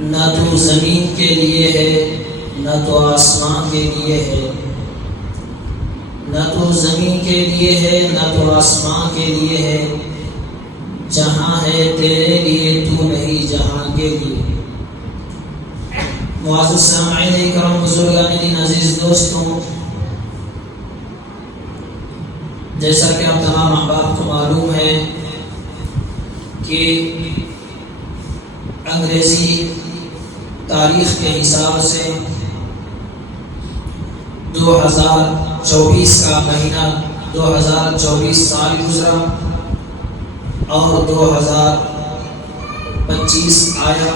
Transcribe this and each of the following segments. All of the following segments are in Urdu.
نہ تو زمین کے لیے ہے نہ تو آسمان کے لیے ہے، نہ تو زمین کے لیے ہے نہ تو آسمان کے لیے ہے، جہاں ہے تیرے لیے تو نہیں جہاں کے لیے۔ معزز سامعین کرام، بزرگان دین، عزیز دوستوں، جیسا کہ آپ تمام احباب کو معلوم ہے کہ انگریزی تاریخ کے حساب سے 2024 کا مہینہ 2024 سال گزرا اور 2025 آیا،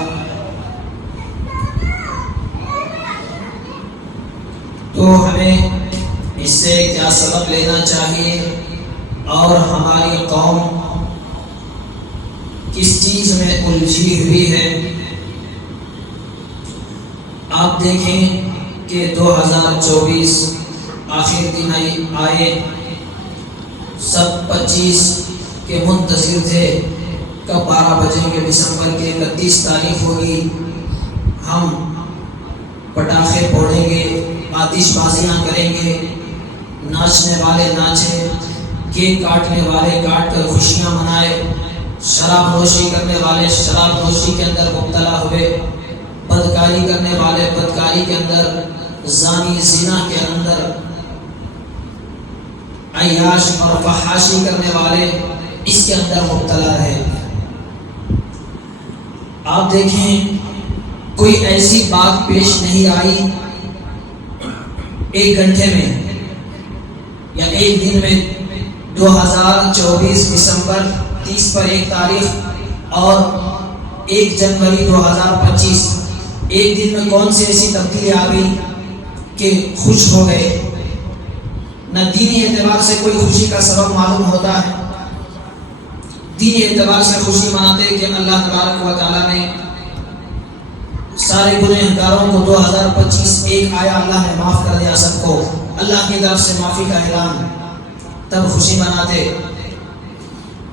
تو ہمیں اس سے کیا سبق لینا چاہیے اور ہماری قوم کس چیز میں الجھی ہوئی ہے۔ آپ دیکھیں کہ 2024 آخر دن آئے، سب 25 کے منتظر تھے کب 12 بجیں گے، دسمبر کے 31 تاریخ ہوگی، ہم پٹاخے پھوڑیں گے، آتش بازیاں کریں گے، ناچنے والے ناچے، کیک کاٹنے والے کاٹ کر خوشیاں منائے، شراب نوشی کرنے والے شراب نوشی کے اندر مبتلا ہوئے، بدکاری کرنے والے بدکاری کے اندر، زانی زنا کے اندر، عیاش اور فحاشی کرنے والے اس کے اندر مبتلا رہے۔ آپ دیکھیں کوئی ایسی بات پیش نہیں آئی ایک گھنٹے میں یا ایک دن میں 2024 دسمبر 30 پر ایک تاریخ اور 1 جنوری 2025 ایک دن میں کون سی ایسی تبدیلی آ گئی کہ خوش ہو گئے؟ نہ دینی اعتبار سے کوئی خوشی کا سبب معلوم ہوتا ہے، دینی اعتبار سے خوشی مناتے کہ اللہ تبارک و تعالیٰ نے سارے گنہگاروں کو 2025 ایک آیا، اللہ نے معاف کر دیا سب کو، اللہ کی طرف سے معافی کا اعلان، تب خوشی مناتے،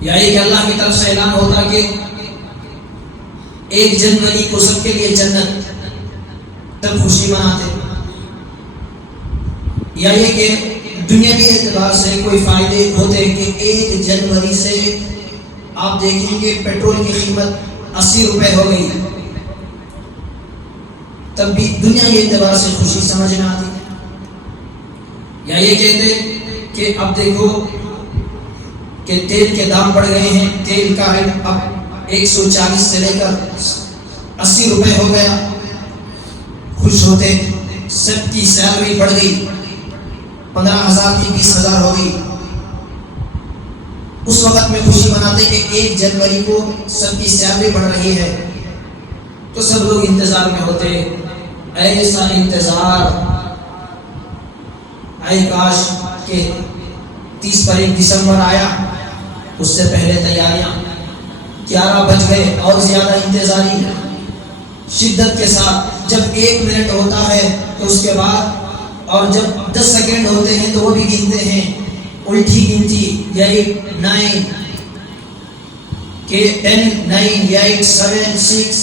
یا ایک اللہ کی طرف سے اعلان ہوتا کہ 1 جنوری کو سب کے لیے جنت، تب خوشی مناتے، یا یہ کہ دنیاوی اعتبار سے کوئی فائدے ہوتے کہ 1 جنوری سے آپ دیکھیں گے پیٹرول کی قیمت 80 روپے ہو گئی، تب بھی دنیاوی اعتبار سے خوشی سمجھ میں آتی، یا یہ کہتے کہ اب دیکھو کہ تیل کے دام بڑھ گئے ہیں، تیل کا ریٹ اب 140 سے لے کر 80 روپے ہو گیا، خوش ہوتے، سب کی سیلری بڑھ گئی، 15,000 کی 20,000 ہو گئی، اس وقت میں خوشی مناتے کہ 1 جنوری کو سب کی سیلری بڑھ رہی ہے، تو سب لوگ انتظار میں ہوتے، ایسا انتظار، اے کاش کہ 30 پر 1 دسمبر آیا، اس سے پہلے تیاریاں، 11 بج گئے اور زیادہ انتظاری شدت کے ساتھ، جب 1 منٹ ہوتا ہے تو اس کے بعد، اور جب 10 سیکنڈ ہوتے ہیں تو وہ بھی گنتے ہیں الٹی گنتی، یا 9 کہ 10 9 8 7 6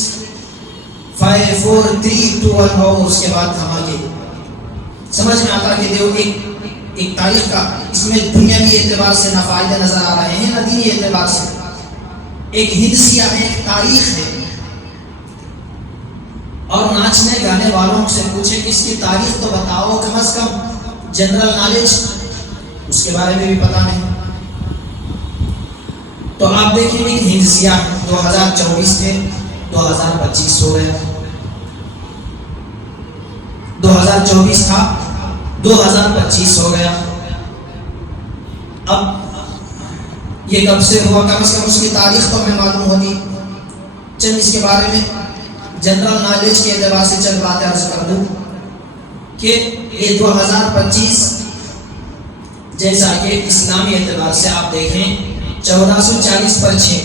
5 4 3 2 1 ہو، اس کے بعد دھماکے۔ سمجھ میں آتا کہ دیکھو ایک تاریخ کا، اس میں دنیاوی اعتبار سے نہ فائدے نظر آ رہے ہیں نہ دینی اعتبار سے، ایک ہندسیہ ہے، ایک تاریخ ہے۔ اور ناچنے گانے والوں سے پوچھے کہ اس کی تاریخ تو بتاؤ، کم از کم جنرل نالج، اس کے بارے میں بھی پتہ نہیں۔ تو آپ دیکھیں ایک ہندسیہ 2024 تھے 2025 ہو گیا، 2024 تھا 2025 ہو گیا۔ اب یہ کب سے ہوا، کم از کم اس کی تاریخ تو ہمیں معلوم ہوتی، چند اس کے بارے میں جنرل نالج کے اعتبار سے چند باتیں عرض کر دوں کہ یہ 2025 جیسا کہ اسلامی اعتبار سے آپ دیکھیں 1440 پر 6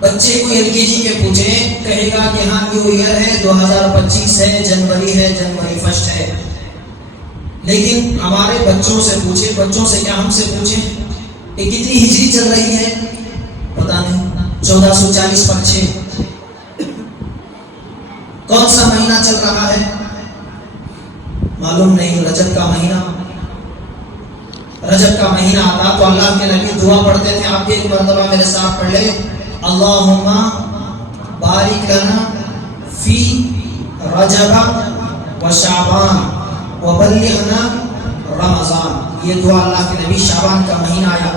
بچے کو LKG کے پوچھیں کہے گا کہ ہاں نیو ایئر ہے 2025 ہے، جنوری ہے، جنوری 1 ہے، لیکن ہمارے بچوں سے پوچھیں، بچوں سے کیا ہم سے پوچھیں کہ کتنی ہجری چل رہی ہے، پتہ نہیں، 1440 پر 6 کون سا مہینہ چل رہا ہے معلوم نہیں، رجب کا مہینہ. رجب کا مہینہ آتا تو اللہ کے نبی دعا پڑھتے تھے. آپ بھی ایک مرتبہ میرے ساتھ پڑھ لیں، اللہم بارک لنا فی رجب و شعبان و بلغنا رمضان. یہ دعا اللہ کے نبی شعبان کا مہینہ آیا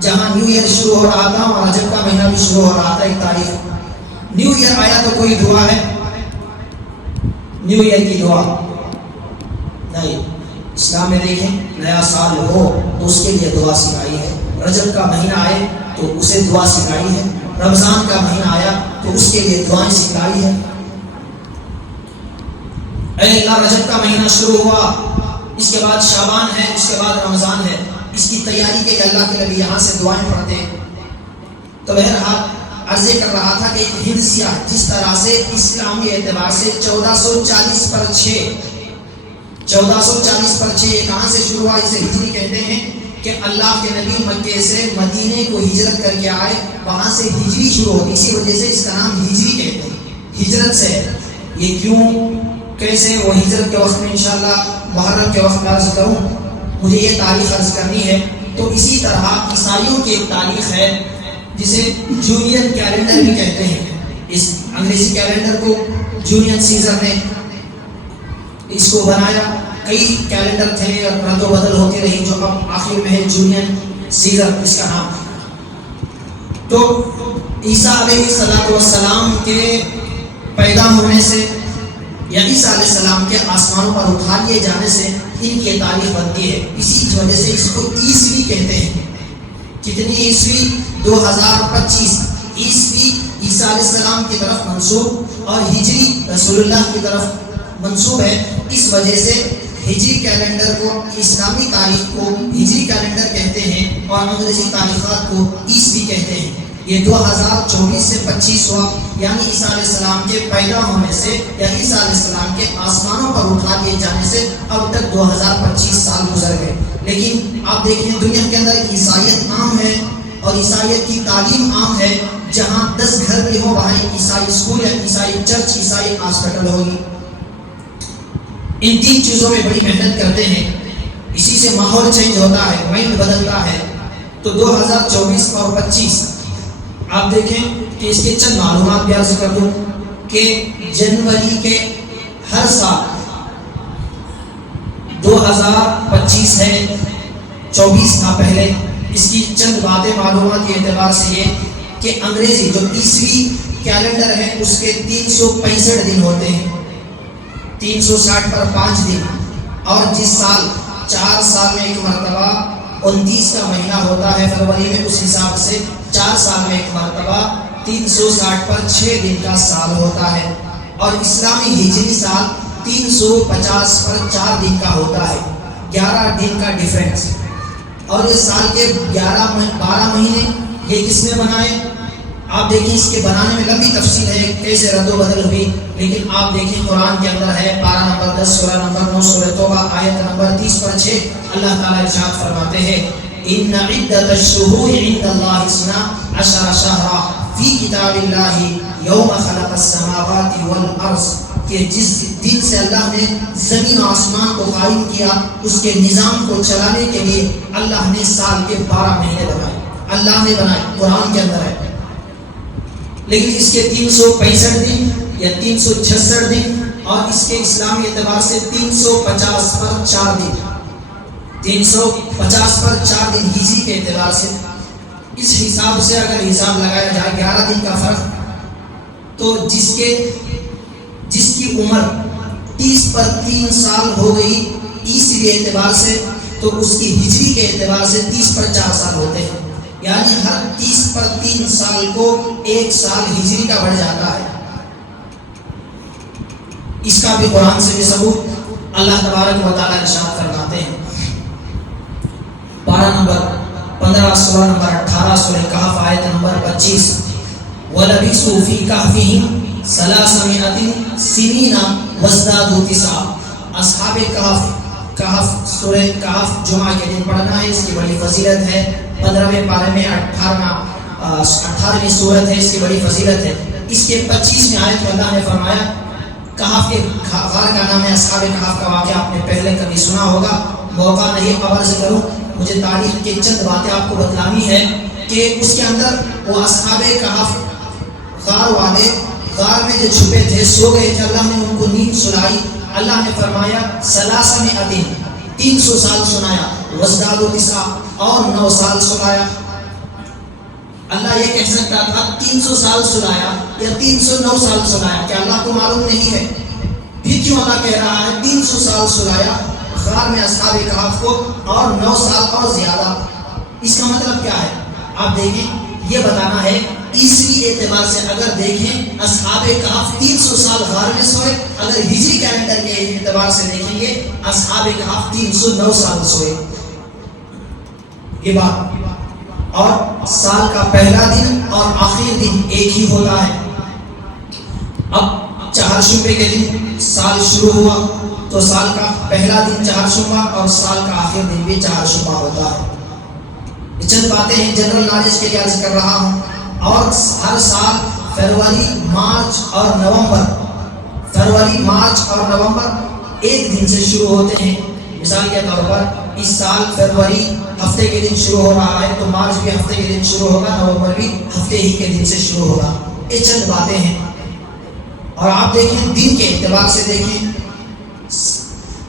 جہاں نیو ایئر شروع ہو رہا تھا اور رجب کا مہینہ بھی شروع ہو رہا تھا. ایک تاریخ نیو ایئر آیا تو کوئی دعا ہے نیو ایئر کی دعا نہیں. اسلام میں دیکھیں نیا سال ہو تو اس کے لیے دعا سکھائی ہے. رجب کا مہینہ آئے تو اسے دعا سکھائی ہے. رمضان کا مہینہ آیا تو اس کے لیے دعائیں سکھائی ہے. اے اللہ رجب کا مہینہ شروع ہوا، اس کے بعد شعبان ہے، اس کے بعد رمضان ہے، اس کی تیاری کے لیے اللہ کے نبی یہاں سے دعائیں پڑھتے ہیں. تو بہرحال عرض کر رہا تھا کہ ایک ہجریہ جس طرح سے اسلامی اعتبار سے 1440 پر 6 یہ کہاں سے شروع ہوا؟ اسے ہجری کہتے ہیں کہ اللہ کے نبی مکے سے مدینے کو ہجرت کر کے آئے، وہاں سے ہجری شروع ہوتی، اسی وجہ سے اس کا نام ہجری کہتے ہیں. ہجرت سے یہ کیوں کیسے وہ ہجرت کے وقت میں انشاءاللہ محرم کے وقت عرض کروں، مجھے یہ تاریخ عرض کرنی ہے. تو اسی طرح عیسائیوں کی ایک تاریخ ہے جسے جولین کیلنڈر بھی کہتے ہیں. اس انگریزی کیلنڈر کو جولین سیزر نے اس کو بنایا. کئی کیلنڈر تھے اور رد و بدل ہوتی رہی، جو اب آخر میں ہے جولین سیزر اس کا نام. تو عیسیٰ علیہ السلام کے پیدا ہونے سے یا عیسیٰ علیہ السلام کے آسمانوں پر اٹھا لیے جانے سے ان کی تاریخ بنتی ہے. اسی وجہ سے اس کو عیسوی کہتے ہیں. کتنی عیسوی؟ 2025 عیسوی عیسیٰ علیہ السلام کی طرف منسوب اور ہجری رسول اللہ کی طرف منسوب ہے. اس وجہ سے ہجری کیلنڈر کو، اسلامی تاریخ کو ہجری کیلنڈر کہتے ہیں اور انگریزی تاریخات کو عیسوی کہتے ہیں. یہ 2024 سے 25 ہوا، یعنی عیسیٰ علیہ السلام کے پیدا ہونے سے یا عیسیٰ علیہ السلام کے آسمانوں پر اٹھا لیے جانے سے اب تک 2025 سال گزر گئے. لیکن آپ دیکھیں دنیا کے اندر عیسائیت عام ہے اور عیسائیت کی تعلیم عام ہے. جہاں 10 گھر بھی ہو وہاں عیسائی اسکول یا عیسائی چرچ، عیسائی ہاسپٹل ہوگی. ان 3 چیزوں میں بڑی محنت کرتے ہیں. اسی سے ماحول چینج ہوتا ہے، مائنڈ بدلتا ہے. تو 2024 اور 25 آپ دیکھیں کہ اس کے چند معلومات بھی عرض کر دوں کہ جنوری کے ہر سال 2025 ہے، 24 تھا پہلے. اس کی چند باتیں معلومات کے اعتبار سے یہ کہ انگریزی جو عیسوی کیلنڈر ہے اس کے 365 دن ہوتے ہیں، 360 پر 5 دن. اور جس سال 4 سال میں ایک مرتبہ 29 کا مہینہ ہوتا ہے فروری میں، اس حساب سے 4 سال میں ایک مرتبہ 360 پر 6 دن کا سال ہوتا ہے. اور اسلامی ہجری سال 350 پر 4 دن کا ہوتا ہے، 11 دن کا ڈیفرنس. اور اس سال کے 12 مہینے یہ کس نے بنائے؟ آپ دیکھیں اس کے بنانے میں لمبی تفصیل ہے کیسے رد و بدل ہوئی، لیکن آپ دیکھیں قرآن کے اندر ہے پارہ نمبر 10 سورہ نمبر 9 سورہ توبہ آیت نمبر 30 پر 6 اللہ تعالیٰ ارشاد فرماتے ہیں ان عدت الشہور عند اللہ 12 شہرا فی کتاب اللہ یوم خلق السماوات والارض، کہ جس دن سے اللہ نے زمین و آسمان کو قائم کیا اس کے نظام کو چلانے کے لیے اللہ نے سال کے 12 مہینے بنائے. اللہ نے بنائے، قرآن کے اندر ہے. لیکن اس کے 365 دن یا 366 دن اور اس کے اسلامی اعتبار سے 350 پر 4 دن، 350 پر 4 دن ہجری کے اعتبار سے. اس حساب سے اگر حساب لگایا جائے 11 دن کا فرق، تو جس کی عمر 30 پر 3 سال ہو گئی عیسوی اعتبار سے، تو اس کی ہجری کے اعتبار سے 30 پر 4 سال ہوتے ہیں. یعنی ہر 30 پر 3 سال کو 1 سال ہجری کا بڑھ جاتا ہے. اس کا بھی قرآن سے بھی ثبوت اللہ تبارک و تعالیٰ ارشاد فرماتے ہیں. پارہ نمبر 15 سورہ نمبر 18 سورہ کہف آیت نمبر 25 وَلَبِثُوا فِي كَهْفِهِمْ 300 سنین وازدادوا 9. اصحاب کہف سورہ کہف جمعہ کے دن پڑھنا ہے، اس کی بڑی فضیلت ہے. 15ویں پارے میں 18ویں سورت ہے، اس کی بڑی فضیلت ہے. اس کے 25ویں آیت میں اللہ نے فرمایا کہف کے غار کا نام ہے اصحاب کہف کا واقعہ آپ نے پہلے کبھی سنا ہوگا، موقع نہیں قبل سے کروں، مجھے تاریخ کے چند باتیں آپ کو بتلانی ہے کہ اس کے اندر وہ اصحاب کہف غار والے غار میں جو چھپے تھے، سو گئے تھے، اللہ نے ان کو نیند سلائی، اللہ نے فرمایا 300 سال سنایا، وزداد و تسعہ اور 9 سال سنایا۔ اللہ یہ کہہ سکتا تھا 300 سال سنایا یا 309 سال سنایا، کیا اللہ کو معلوم نہیں ہے؟ پھر کیوں اللہ کہہ رہا ہے 300 سال سنایا غار میں اصحاب کہف کو اور 9 سال اور زیادہ؟ اس کا مطلب کیا ہے؟ آپ دیکھیں، یہ بتانا ہے عیسوی اعتبار سے اگر دیکھیں اصحاب کہف 300 سال غار میں سوئے، اگر ہجری کیلنڈر کے اعتبار سے دیکھیں گے اصحاب کہف 309 سال سوئے۔ یہ بات، اور سال کا پہلا دن اور آخری دن ایک ہی ہوتا ہے۔ اب چہارشنبے کے دن سال شروع ہوا تو سال کا پہلا دن چہارشنبہ اور سال کا آخری دن بھی چہارشنبہ ہوتا ہے۔ یہ چند باتیں ہیں جنرل نالج کے لیے عرض کر رہا ہوں۔ اور ہر سال فروری، مارچ اور نومبر ایک دن سے شروع ہوتے ہیں۔ مثال کے طور پر اس سال فروری ہفتے کے دن شروع ہو رہا ہے تو مارچ بھی ہفتے کے دن شروع ہوگا، نومبر بھی ہفتے ہی کے دن سے شروع ہوگا۔ یہ چند باتیں ہیں۔ اور آپ دیکھیں دن کے اعتبار سے دیکھیں،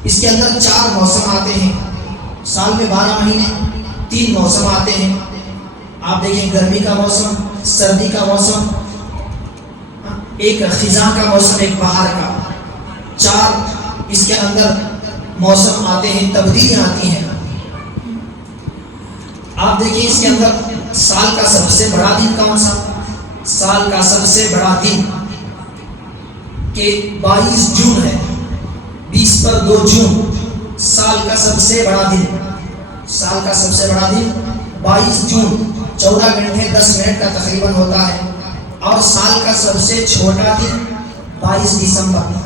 اس کے اندر 4 موسم آتے ہیں۔ سال میں 12 مہینے 3 موسم آتے ہیں۔ آپ دیکھیں گرمی کا موسم، سردی کا موسم، ایک خزاں کا موسم، ایک بہار کا، 4 اس کے اندر موسم آتے ہیں، تبدیلیاں آتی ہیں۔ آپ دیکھیں اس کے اندر سال کا سب سے بڑا دن کون سا؟ سال کا سب سے بڑا دن کہ 22 جون ہے، 20 پر 2 جون سال کا سب سے بڑا دن، سال کا سب سے بڑا دن 22 جون 14 گھنٹے 10 منٹ کا تقریباً ہوتا ہے۔ اور سال کا سب سے چھوٹا دن 22 دسمبر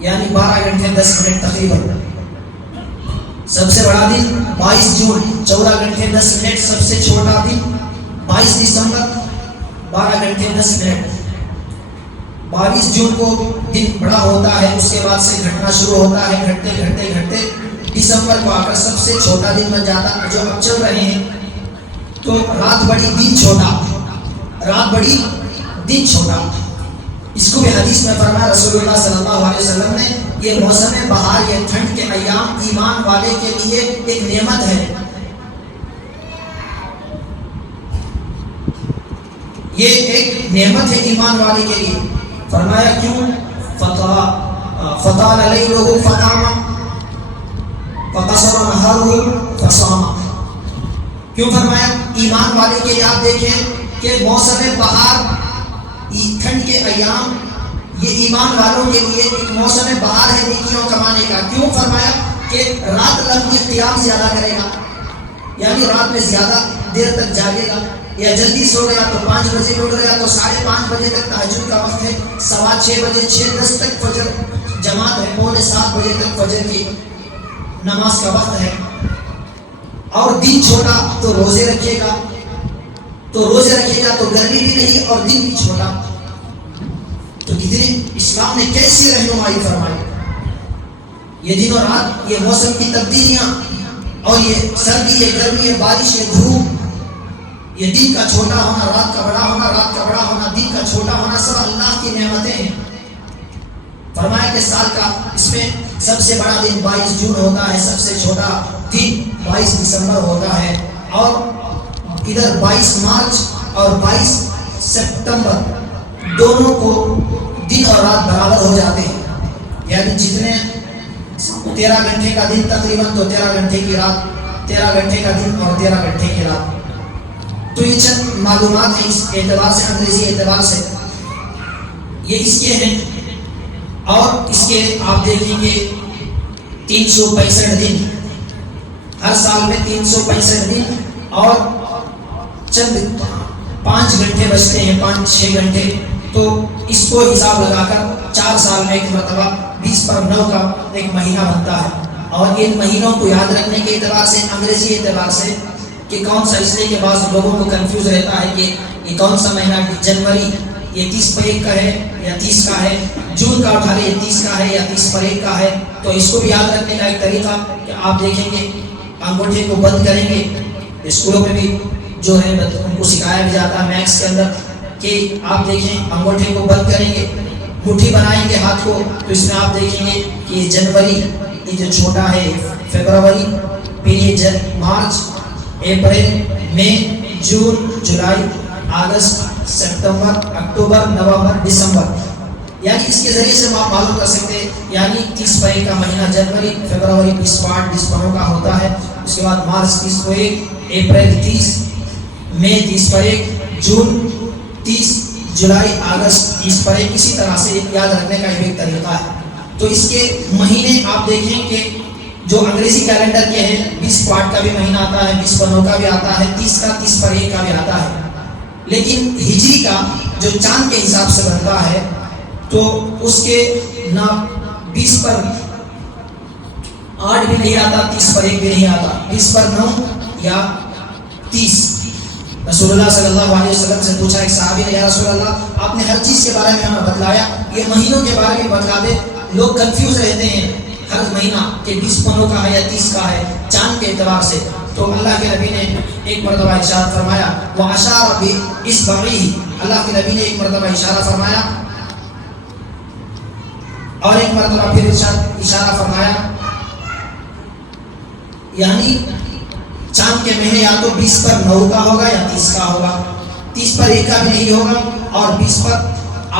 یعنی 12 گھنٹے 10 منٹ تقریباً۔ سب سے بڑا دن 22 جون 14 گھنٹے 10 منٹ، سب سے چھوٹا دن 22 دسمبر 12 گھنٹے 10 منٹ۔ 22 جون کو دن بڑا ہوتا ہے، اس کے بعد سے گھٹنا شروع ہوتا ہے، گھٹتے دسمبر کو آ کر سب سے چھوٹا دن بن جاتا ہے۔ جو اب چل رہے ہیں تو رات بڑی دن چھوٹا، رات بڑی دن چھوٹا۔ اس کو بھی حدیث میں فرمایا رسول اللہ صلی اللہ علیہ وسلم نے، یہ موسم بہار، یہ ٹھنڈ کے ایام ایمان والے کے لیے ایک نعمت ہے۔ یہ ایک نعمت ہے ایمان والے کے لیے۔ فرمایا کیوں؟ فطال لیلہ فقام فقصر نہارہ فصام۔ کیوں فرمایا؟ ایمان والے کے لیے۔ آپ دیکھیں کہ موسم بہار، ٹھنڈ کے ایام، یہ ایمان والوں کے لیے ایک موسم بہار ہے نیکیوں کمانے کا۔ کیوں فرمایا؟ کہ رات لمبی قیام زیادہ کرے گا، یعنی رات میں زیادہ دیر تک جاگے گا، یا جلدی سو گیا تو 5 بجے اٹھ گیا تو 5:30 بجے تک تہجد کا وقت ہے، 6:15 بجے 6:10 تک فجر جماعت ہے، 6:45 بجے تک فجر کی نماز کا وقت ہے۔ اور دن چھوٹا تو روزے رکھے گا، تو گرمی بھی نہیں اور دن بھی چھوٹا۔ تو کتنے اسلام نے کیسی رہنمائی فرمائی۔ یہ دن اور رات، یہ موسم کی تبدیلیاں، اور یہ سردی، یہ گرمی، یہ بارش، یہ دھوپ، یہ دن کا چھوٹا ہونا، رات کا بڑا ہونا، رات کا بڑا ہونا، دن کا چھوٹا ہونا، سب اللہ کی نعمتیں ہیں۔ فرمایا کہ سال کا اس میں سب سے بڑا دن 22 جون ہوتا ہے، سب سے چھوٹا دن 22 دسمبر ہوتا ہے، اور ادھر 22 مارچ اور 22 سپتمبر دونوں کو دن اور رات برابر ہو جاتے ہیں، یعنی جتنے 13 گھنٹے کا دن تقریباً تو 13 گھنٹے کی رات، 13 گھنٹے کا دن اور 13 گھنٹے کی رات۔ تو یہ چند معلومات ہیں اس اعتبار سے، انگریزی اعتبار سے یہ اس کے ہیں۔ اور اس کے آپ دیکھیں گے 365 دن، ہر سال میں 365 دن، اور چند 5 گھنٹے بچتے ہیں، 5-6 گھنٹے، تو اس کو حساب لگا کر 4 سال میں ایک مرتبہ 20 پر 9 کا ایک مہینہ بنتا ہے۔ اور ان مہینوں کو یاد رکھنے کے اعتبار سے، انگریزی اعتبار سے کہ کون سا، اس لیے کہ بعض لوگوں کو کنفیوز رہتا ہے کہ یہ کون سا مہینہ، جنوری یہ 30 پر 1 کا ہے یا 30 کا ہے، جون کا اٹھا لیں 30 کا ہے یا 30 پر 1 کا ہے. تو اس کو بھی یاد رکھنے کا ایک طریقہ کہ آپ دیکھیں گے انگوٹھے کو بند کریں گے. اسکولوں میں بھی جو ہے ان کو سکھایا بھی جاتا ہے میکس کے اندر کہ آپ دیکھیں انگوٹھے کو بند کریں گے، مٹھی بنائیں گے ہاتھ کو. تو اس میں آپ دیکھیں گے کہ یہ جنوری، یہ جو چھوٹا ہے فروری، پھر یہ مارچ، اپریل، مئی، جون، جولائی، اگست، ستمبر، اکتوبر، نومبر، دسمبر. یعنی اس کے ذریعے سے آپ معلوم کر سکتے ہیں. یعنی 30 پر 1 کا مہینہ جنوری، فروری 20 پروں کا ہوتا ہے. اس کے بعد مارچ 30 پر 1، اپریل 30، مئی 30 پر 1، جون 30، جولائی، اگست 30 پر 1. اسی طرح سے یاد رکھنے کا ایک طریقہ ہے. تو اس کے مہینے آپ دیکھیں کہ جو انگریزی کیلنڈر کے ہیں 20 کا بھی مہینہ آتا ہے، 20 پنوں کا بھی آتا ہے، 30 کا 30 پر 1 کا بھی آتا ہے. لیکن ہجری کا جو چاند کے حساب سے بنتا ہے تو اس کے نہ 20 پر 8 بھی نہیں آتا، 30 پر 1 بھی نہیں آتا، 20 پر 9 یا 30. رسول اللہ صلی اللہ علیہ وسلم سے پوچھا ایک صحابی نے، یا رسول اللہ آپ نے ہر چیز کے بارے میں ہمیں بتلایا، یہ مہینوں کے بارے میں بتلا دے. لوگ کنفیوز رہتے ہیں ہر مہینہ کہ 20 پنوں کا ہے یا 30 کا ہے چاند کے اعتبار سے. تو اللہ کے نبی نے ایک مرتبہ ارشاد فرمایا وَأَشَارَ بِإِصْبَعِهِ، اللہ کے نبی نے ایک مرتبہ اشارہ فرمایا اور ایک مرتبہ پھر اشارہ فرمایا. یعنی چاند کے مہینے یا تو 20 پر 9 کا ہوگا یا 30 کا ہوگا، 30 پر 1 کا بھی نہیں ہوگا اور 20 پر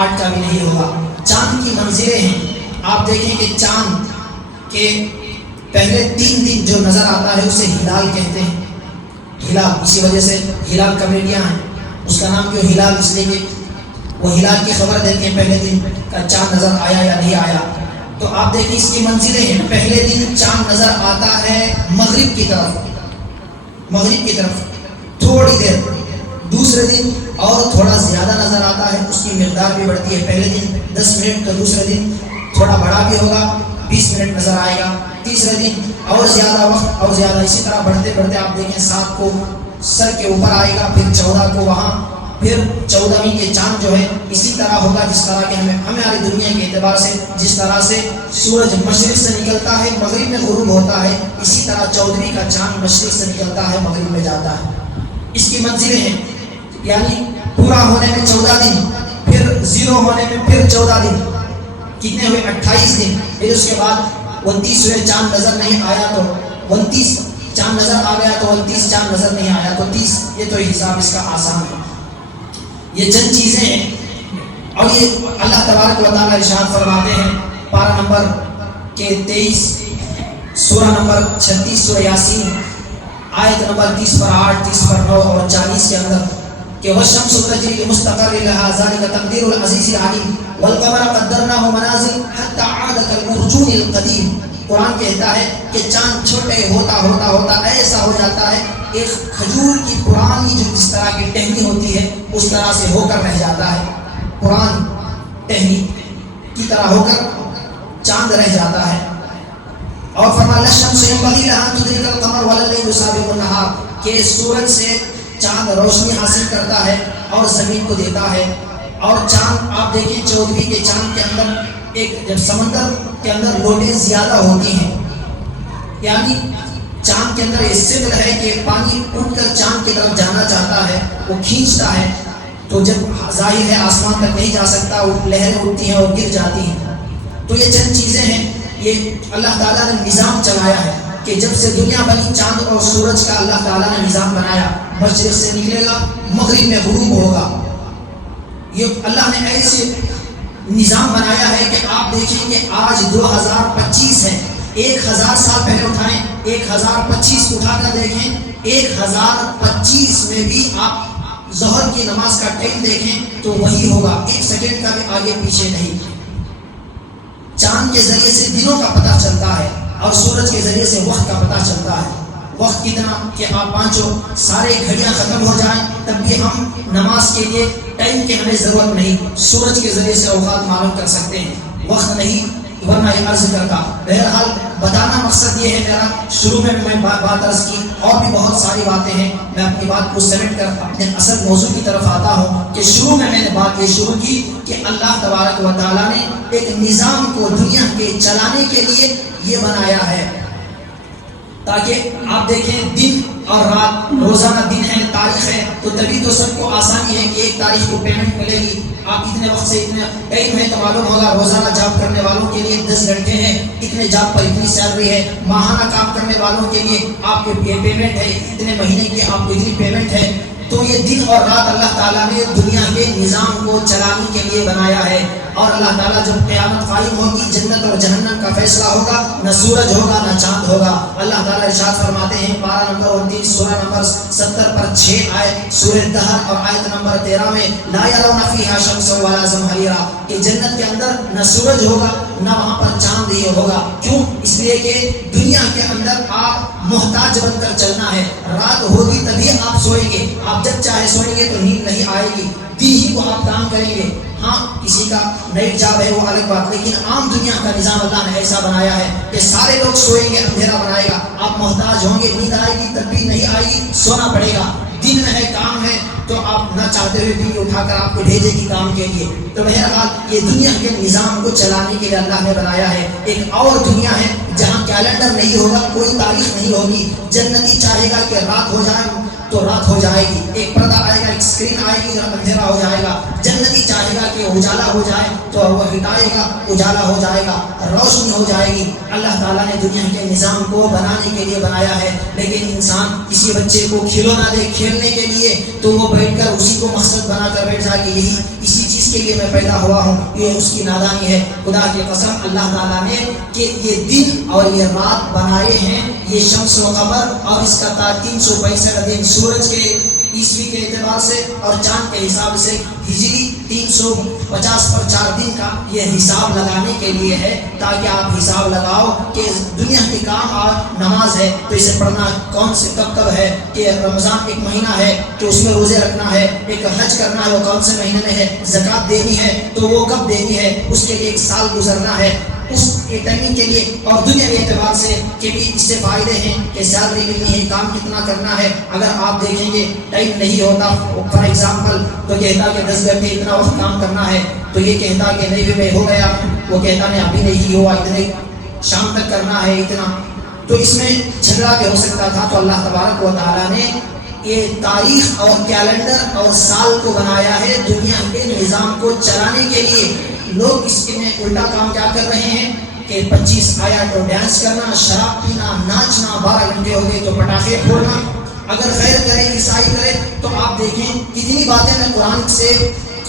8 کا بھی نہیں ہوگا. چاند کی منزلیں ہیں. آپ دیکھیں کہ چاند کے پہلے 3 دن جو نظر آتا ہے اسے ہلال کہتے ہیں. ہلال اسی وجہ سے ہلال کمیٹیاں ہیں. اس کا نام کیوں ہلال؟ اس لیے کہ وہ ہلال کی خبر دیتے ہیں پہلے دن کا چاند نظر آیا یا نہیں آیا. تو آپ دیکھیں اس کی منزلیں ہیں. پہلے دن چاند نظر آتا ہے مغرب کی طرف تھوڑی دیر. دوسرے دن اور تھوڑا زیادہ نظر آتا ہے، اس کی مقدار بھی بڑھتی ہے. پہلے دن 10 منٹ تو دوسرے دن تھوڑا بڑا بھی ہوگا، 20 منٹ نظر آئے گا. تیسرے دن اور زیادہ وقت اور زیادہ. اسی طرح بڑھتے بڑھتے آپ دیکھیں 7 کو سر کے اوپر آئے گا، پھر 14 کو وہاں، پھر 14ویں کے چاند جو ہے اسی طرح ہوگا جس طرح کہ ہماری دنیا کے اعتبار سے جس طرح سے سورج مشرق سے نکلتا ہے مغرب میں غروب ہوتا ہے، اسی طرح 14ویں کا چاند مشرق سے نکلتا ہے مغرب میں جاتا ہے. اس کی منزلیں ہیں. یعنی پورا ہونے میں 14 دن، پھر زیرو ہونے میں پھر 14 دن، کتنے ہوئے 28 دن. پھر اس کے بعد 29ویں چاند نظر نہیں آیا تو 29 چاند نظر آ گیا تو 29 چاند نظر نہیں آیا تو 30. یہ تو حساب اس کا آسان ہے. یہ چند چیزیں ہیں. اور یہ اللہ تبارک و تعالیٰ ارشاد فرماتے ہیں پارہ نمبر کے 23 سورہ نمبر 36 سورہ یاسین آیت نمبر 30 پر 8، 30 پر 9 اور 40 کے اندر کہ وَالشَّمْسُ تَجْرِي لِمُسْتَقَرٍّ لَهَا ذَلِكَ تَقْدِيرُ الْعَزِيزِ الْعَلِيمِ وَالْقَمَرَ قَدَّرْنَاهُ مَنَازِلَ حَتَّى عَادَ كَالْعُرْجُونِ الْقَدِيمِ. قرآن کہتا ہے کہ چاند چھوٹے ہوتا ایسا ہو جاتا ہے ایک کھجور کی پرانی جو جس طرح کی ٹہنی ہوتی ہے اس طرح سے ہو کر رہ جاتا ہے. قرآن ٹہنی کی طرح ہو کر چاند رہ جاتا ہے. اور فرمایا الشمس ينبغي لها أن تدرك القمر ولا الليل سابق النهار کہ سورج سے چاند روشنی حاصل کرتا ہے اور زمین کو دیتا ہے. اور چاند آپ دیکھیں 14ویں کے چاند کے اندر ایک جب سمندر کے اندر لوٹیں زیادہ ہوتی ہیں، یعنی چاند کے اندر یہ سدر ہے کہ پانی اٹھ کر چاند کی طرف جانا چاہتا ہے، وہ کھینچتا ہے تو جب ظاہر ہے آسمان تک نہیں جا سکتا، وہ لہریں اٹھتی ہیں اور گر جاتی ہیں. تو یہ چند چیزیں ہیں. یہ اللہ تعالیٰ نے نظام چلایا ہے کہ جب سے دنیا بنی چاند اور سورج کا اللہ تعالیٰ نے نظام بنایا. مشرق سے نکلے گا، مغرب میں غروب ہوگا. یہ اللہ نے ایسے نظام بنایا ہے کہ آپ دیکھیں کہ آج 2025 ہے. 1000 سال پہلے اٹھائیں، 1025 اٹھا کر دیکھیں، 1025 میں بھی آپ ظہر کی نماز کا ٹائم دیکھیں تو وہی ہوگا، 1 سیکنڈ کا بھی آگے پیچھے نہیں. چاند کے ذریعے سے دنوں کا پتہ چلتا ہے اور سورج کے ذریعے سے وقت کا پتہ چلتا ہے. وقت کتنا کہ آپ پانچوں سارے گھڑیاں ختم ہو جائیں تب بھی ہم نماز کے لیے ٹائم کی ہمیں ضرورت نہیں، سورج کے ذریعے سے اوقات معلوم کر سکتے ہیں. وقت نہیں ورنہ یہ عرض کرتا. بہرحال بتانا مقصد یہ ہے میرا، شروع میں بات عرض کی اور بھی بہت ساری باتیں ہیں. میں اپنی بات کو سمیٹ کر اپنے اصل موضوع کی طرف آتا ہوں کہ شروع میں نے بات یہ شروع کی کہ اللہ تبارک و تعالیٰ نے ایک نظام کو دنیا کے چلانے کے لیے یہ بنایا ہے تاکہ آپ دیکھیں دن اور رات روزانہ دن ہے تاریخ ہے تو تبھی تو سب کو آسانی ہے کہ ایک تاریخ کو پیمنٹ ملے گی. آپ اتنے وقت سے اتنے کئی میں تو معلوم ہوگا روزانہ جاب کرنے والوں کے لیے 10 گھنٹے ہیں اتنے جاب پر اتنی سیلری ہے. ماہانہ کام کرنے والوں کے لیے آپ کے پیمنٹ ہے اتنے مہینے کی آپ کو اتنی پیمنٹ ہے. تو یہ دن اور رات اللہ تعالیٰ نے دنیا کے نظام کو چلانے کے لیے بنایا ہے. اور اللہ تعالیٰ جب قیامت قائم ہوگی جنت اور جہنم کا فیصلہ ہوگا نہ سورج ہوگا نہ چاند ہوگا. اللہ تعالیٰ ارشاد فرماتے ہیں پارہ نمبر 29 سورہ نمبر 70 پر 6 آیت سورہ دہر اور آیت نمبر 13 میں لا یرون فیہا شمسا ولا زمہریرا کہ جنت کے اندر نہ سورج ہوگا نہ وہاں پر چاند ہی ہوگا. کیوں؟ اس لیے کہ دنیا کے اندر آپ محتاج بن کر چلنا ہے. رات ہوگی تبھی آپ سوئیں گے. آپ جب چاہے سوئیں گے تو نیند نہیں آئے گی. دن ہی کو آپ کام کریں گے. ہاں کسی کا نائٹ جاب ہے وہ الگ بات لیکن عام دنیا کا نظام اللہ نے ایسا بنایا ہے کہ سارے لوگ سوئیں گے اندھیرا بنائے گا. آپ محتاج ہوں گے نیند آئے گی تب بھی نہیں آئے گی سونا پڑے گا. دن میں ہے کام ہے تو آپ نہ چاہتے ہوئے بھی اٹھا کر آپ کو بھیجے گی کام کے لیے. تو بہرحال یہ دنیا کے نظام کو چلانے کے لیے اللہ نے بنایا ہے. ایک اور دنیا ہے جہاں کیلنڈر نہیں ہوگا کوئی تاریخ نہیں ہوگی. جنتی چاہے گا کہ رات ہو جائے تو رات ہو جائے گی. ایک پردہ آئے گا ایک اسکرین آئے گی اندھیرا ہو جائے گا. جنتی چاہے گا کہ اجالا ہو جائے تو وہ ہٹائے گا اجالا ہو جائے گا روشنی ہو جائے گی. اللہ تعالیٰ نے دنیا کے نظام کو بنانے کے لیے بنایا ہے. لیکن انسان کسی بچے کو کھلونا دے کھیلنے کے لیے تو وہ بیٹھ کر اسی کو مقصد بنا کر بیٹھ جائے کہ یہی اسی چیز کے لیے میں پیدا ہوا ہوں. یہ اس کی نادانی ہے. خدا کی قسم اللہ تعالیٰ نے کہ یہ دن اور یہ رات بنائے ہیں یہ شمس و قمر اور اس کا 365 دن سورج کے عیسوی کے اعتبار سے اور چاند کے حساب سے ہجری 350 پر 4 دن کا یہ حساب لگانے کے لیے ہے تاکہ آپ حساب لگاؤ کہ دنیا کے کام اور نماز ہے تو اسے پڑھنا کون سے کب ہے کہ رمضان ایک مہینہ ہے تو اس میں روزے رکھنا ہے. ایک حج کرنا ہے وہ کون سے مہینے میں ہے. زکوٰۃ دینی ہے تو وہ کب دینی ہے اس کے لیے 1 سال گزرنا ہے اس ٹائمنگ کے لیے. اور دنیا کے اعتبار سے کہ بھی اس سے فائدے ہیں کہ سیلری ملنی ہے کام کتنا کرنا ہے. اگر آپ دیکھیں گے ٹائم نہیں ہوتا فار ایگزامپل تو کہتا کہ 10 گھنٹے اتنا وقت کام کرنا ہے تو یہ کہتا کہ نہیں بھی میں ہو گیا وہ کہتا نہیں ابھی نہیں ہوا اتنے شام تک کرنا ہے اتنا. تو اس میں جھگڑا بھی ہو سکتا تھا. تو اللہ تبارک و تعالیٰ نے یہ تاریخ اور کیلنڈر اور سال کو بنایا ہے دنیا کے نظام کو چلانے کے لیے. لوگ اس میں الٹا کام کیا کر رہے ہیں کہ 25 آیا تو ڈانس کرنا شراب پینا ناچنا 12 گھنٹے ہو گئے تو پٹاخے پھوڑنا. اگر غیر کرے عیسائی کرے تو آپ دیکھیں کتنی باتیں میں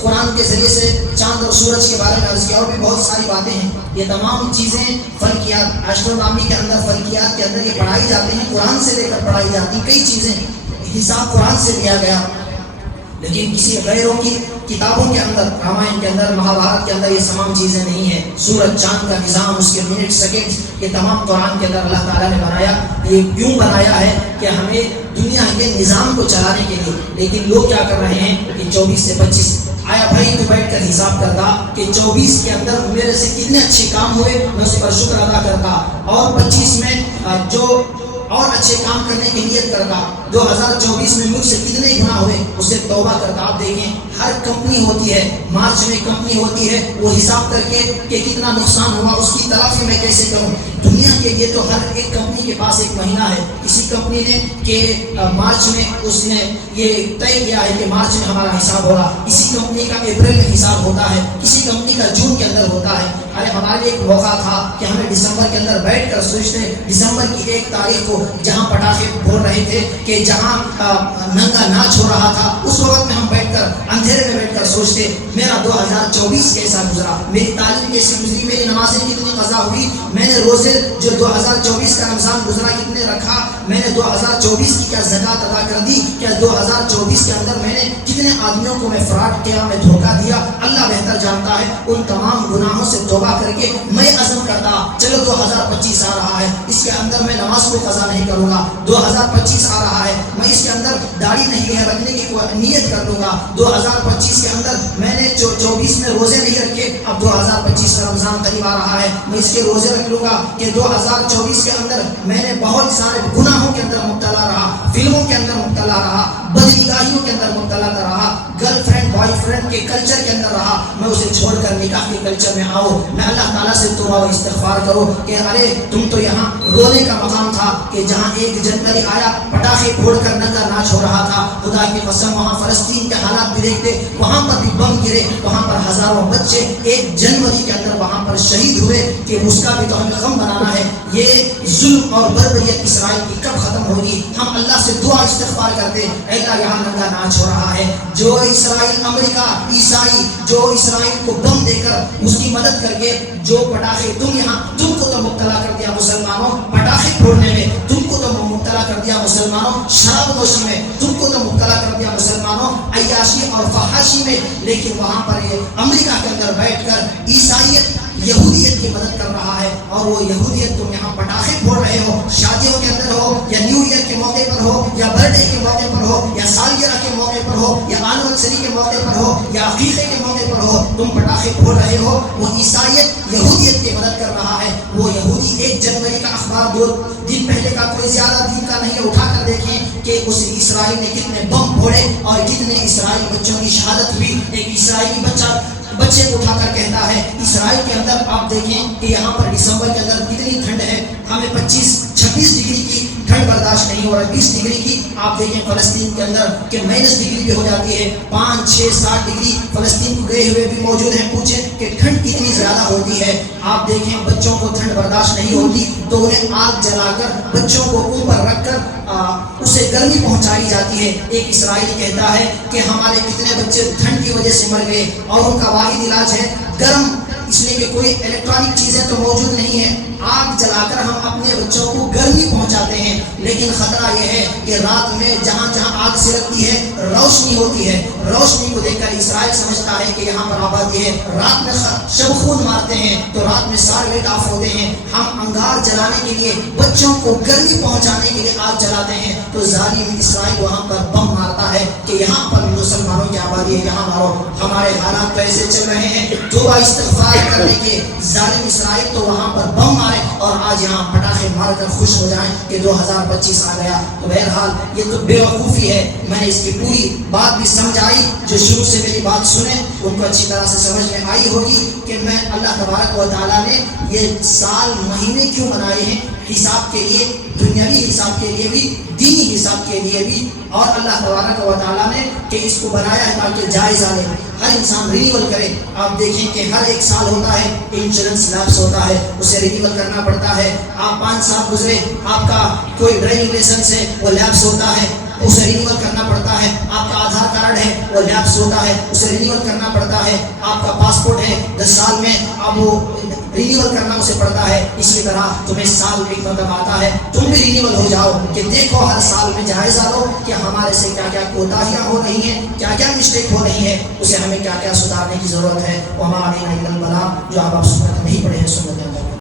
قرآن کے ذریعے سے چاند اور سورج کے بارے میں عرض کیا اور بھی بہت ساری باتیں ہیں. یہ تمام چیزیں فلکیات ایسٹرونامی کے اندر فلکیات کے اندر یہ پڑھائی جاتی ہیں قرآن سے لے کر پڑھائی جاتی ہیں. کئی چیزیں حساب قرآن سے دیا گیا لیکن کسی غیروں کی کتابوں کے اندر رامائن کے اندر مہابھارت کے اندر یہ تمام چیزیں نہیں ہیں. سورج چاند کا نظام اس کے منٹ سیکنڈ یہ تمام قرآن کے اندر اللہ تعالیٰ نے بنایا. یہ کیوں بنایا ہے کہ ہمیں دنیا کے نظام کو چلانے کے لیے. لیکن لوگ کیا کر رہے ہیں کہ 24 سے 25 آیا بھائی تو بیٹھ کر حساب کرتا کہ 24 کے اندر میرے سے کتنے اچھے کام ہوئے میں اس پر شکر ادا کرتا اور 25 میں جو اور اچھے کام کرنے کی نیت کرتا. 2024 میں مجھ سے کتنے گناہ ہوئے اس سے توبہ کرتا. آپ دیکھیں ہر کمپنی ہوتی ہے مارچ میں کمپنی ہوتی ہے وہ حساب کر کے کہ کتنا نقصان ہوا اس کی تلافی میں کیسے کروں. دنیا کے لیے تو ہر ایک کمپنی کے پاس ایک مہینہ ہے. کسی کمپنی نے کہ مارچ میں اس نے یہ طے کیا ہے کہ مارچ میں ہمارا حساب ہوگا. کسی کمپنی کا اپریل میں حساب ہوتا ہے کسی کمپنی کا جون کے اندر ہوتا ہے. ارے ہمارے لیے ایک موقع تھا کہ ہمیں دسمبر کے اندر بیٹھ کر سوچتے دسمبر کی 1 تاریخ کو جہاں پٹاخے پھوڑ رہے تھے کہ جہاں ننگا ناچ ہو رہا تھا اس وقت میں ہم بیٹھ کر اندھیرے میں بیٹھ کر سوچتے میرا 2024 کیسا گزرا میری تعلیم کیسی گزری میری نمازیں کتنی قضا ہوئی میں نے روزے جو 2024 کا رمضان گزرا کتنے رکھا میں نے 2024 کی کیا زکوٰۃ ادا کر دی کیا 2024 کے اندر میں نے کتنے آدمیوں کو میں فراڈ کیا میں دھوکہ دیا. اللہ بہتر جانتا ہے. ان تمام گناہوں سے توبہ کر کے میں عزم کرتا چلو 2025 آ رہا ہے، اس کے اندر میں نماز کو قضا نہیں کروں گا، 2025 آ رہا ہے میں اس کے اندر داڑھی نہیں رکھنے کی نیت کر لوں گا، 2025 کے اندر میں نے 24 میں روزے نہیں رکھے، اب 2025 کا رمضان قریب آ رہا ہے میں اس کے روزے رکھ لوں گا کہ 2024 کے اندر میں نے بہت سارے گناہوں کے اندر مبتلا رہا، فلموں کے اندر مبتلا رہا، بدنگاہیوں کے اندر مبتلا رہا، گرل فرینڈ بوائے فرینڈ کے کلچر کے اندر رہا، میں اسے چھوڑ کر نکاح کے کلچر میں آؤں، میں اللہ تعالیٰ سے توبہ و استغفار کرو کہ ارے تم تو یہاں رونے کا مقام تھا کہ جہاں 1 جنوری آیا پٹاخے پھوڑ کر ننگا ناچ ہو رہا تھا، خدا کی قسم وہاں فلسطین کے حالات بھی دیکھتے، وہاں پر بھی بم گرے، وہاں پر ہزاروں بچے 1 جنوری کے اندر وہاں پر شہید ہوئے کہ اس کا بھی تو ہمیں غم بنانا ہے۔ یہ ظلم اور بربریت اسرائیل کی کب ختم ہوگی؟ ہم اللہ سے دعا استغفار کرتے اے اللہ یہاں ننگا ناچ ہو رہا ہے، جو اسرائیل امریکہ عیسائی جو اسرائیل کو بم دے کر اس کی مدد کر کے جو پٹاخے تم کو تو مبتلا کر دیا مسلمانوں پٹاخے پھوڑنے میں، تم کو تو مبتلا کر دیا مسلمانوں شراب نوشی میں، تم کو تو مبتلا کر دیا مسلمانوں عیاشی اور فحاشی میں، لیکن وہاں پر یہ امریکہ کے اندر بیٹھ کر عیسائیت یہودیت کی مدد کر رہا ہے، اور وہ یہودیت تم یہاں پٹاخے پھوڑ رہے ہو، شادیوں کے اندر ہو یا نیو ایئر کے موقع پر ہو یا برتھ ڈے کے موقع پر ہو یا سالگرہ کے موقع پر ہو یا اینیورسری کے موقع پر ہو یا عقیقے کے موقع پر ہو، تم پٹاخے پھوڑ رہے ہو، وہ عیسائیت یہودیت کی مدد کر رہا ہے۔ وہ یہودی 1 جنوری کا اخبار 2 دن پہلے کا کوئی زیادہ دن کا نہیں ہے، اٹھا کر دیکھیں کہ اس اسرائیل نے کتنے بم پھوڑے اور کتنے اسرائیلی بچوں کی شہادت ہوئی۔ ایک اسرائیلی بچے کو اٹھا کر کہتا ہے اسرائیل کے اندر آپ دیکھیں کہ یہاں پر دسمبر کے اندر کتنی ٹھنڈ ہے، ہمیں 25-26 ڈگری کی ٹھنڈ برداشت نہیں ہو رہا، 20 ڈگری کی آپ دیکھیں فلسطین کے اندر کہ مائنس ڈگری بھی ہو جاتی ہے، 5-6-7 ڈگری فلسطین کو گئے ہوئے بھی موجود ہیں، پوچھیں کہ ٹھنڈ کتنی زیادہ ہوتی ہے۔ آپ دیکھیں بچوں کو ٹھنڈ برداشت نہیں ہوتی تو انہیں آگ جلا کر بچوں کو اوپر رکھ کر اسے گرمی پہنچائی جاتی ہے۔ ایک اسرائیلی کہتا ہے کہ ہمارے کتنے بچے ٹھنڈ کی وجہ سے مر گئے اور ان کا واحد علاج ہے گرم، اس لیے کہ کوئی الیکٹرانک چیزیں تو موجود نہیں ہیں، آگ جلا کر ہم اپنے بچوں کو گرمی پہنچاتے ہیں، لیکن خطرہ یہ ہے کہ رات میں جہاں جہاں آگ سلگتی ہے روشنی ہوتی ہے، روشنی کو دیکھ کر اسرائیل سمجھتا ہے کہ یہاں پر آبادی ہے، رات میں شب خون مارتے ہیں تو رات میں سارے لائٹ آف ہوتے ہیں، ہم انگار جلانے کے لیے بچوں کو گرمی پہنچانے کے لیے آگ جلاتے ہیں، تو ظالم اسرائیل وہاں پر بم مارتا ہے کہ یہاں پر مسلمانوں کی آبادی ہے، یہاں مارو۔ ہمارے حالات تو ایسے چل رہے ہیں، توبہ استغفار کرنے کے ظالم اسرائیل تو وہاں پر بم مارے اور آج یہاں پٹاخے مار کر خوش ہو جائیں کہ 2025 آ گیا۔ تو بہرحال یہ تو بے وقوفی ہے، میں نے اس کی پوری بات بھی سمجھائی، جو شروع سے میری بات سنے ان کو اچھی طرح سے سمجھ میں آئی ہوگی کہ میں اللہ تبارک و تعالیٰ نے یہ سال مہینے کیوں بنائے ہیں، حساب کے لیے، دنیاوی حساب کے لیے بھی، دینی حساب کے لیے بھی، اور اللہ تبارک و تعالیٰ نے کہ اس کو بنایا ہے تاکہ جائزہ لے، ہر انسان رینیول کرے۔ آپ دیکھیں کہ ہر 1 سال ہوتا ہے انشورنس لیپس ہوتا ہے، اسے رینیول کرنا پڑتا ہے۔ آپ 5 سال گزرے، آپ کا کوئی ڈرائیونگ لائسنس ہے وہ لیپس ہوتا ہے، اسے رینیول کرنا پڑتا ہے۔ آپ کا آدھار کارڈ ہے وہ لیپس ہوتا ہے، اسے رینیول کرنا پڑتا ہے۔ آپ کا پاسپورٹ ہے 10 سال میں اب وہ رینیول کرنا اسے پڑتا ہے۔ اسی طرح تمہیں سال ایک مرتبہ آتا ہے، تم بھی رینیول ہو جاؤ کہ دیکھو ہر سال میں جائزہ لو کہ ہمارے سے کیا کیا کوتاہیاں ہو رہی ہیں، کیا کیا مسٹیک ہو رہی ہے، اسے ہمیں کیا کیا سدھارنے کی ضرورت ہے۔ وما علینا الا البلاغ، جو آپ سنت نہیں پڑھے ہیں سنت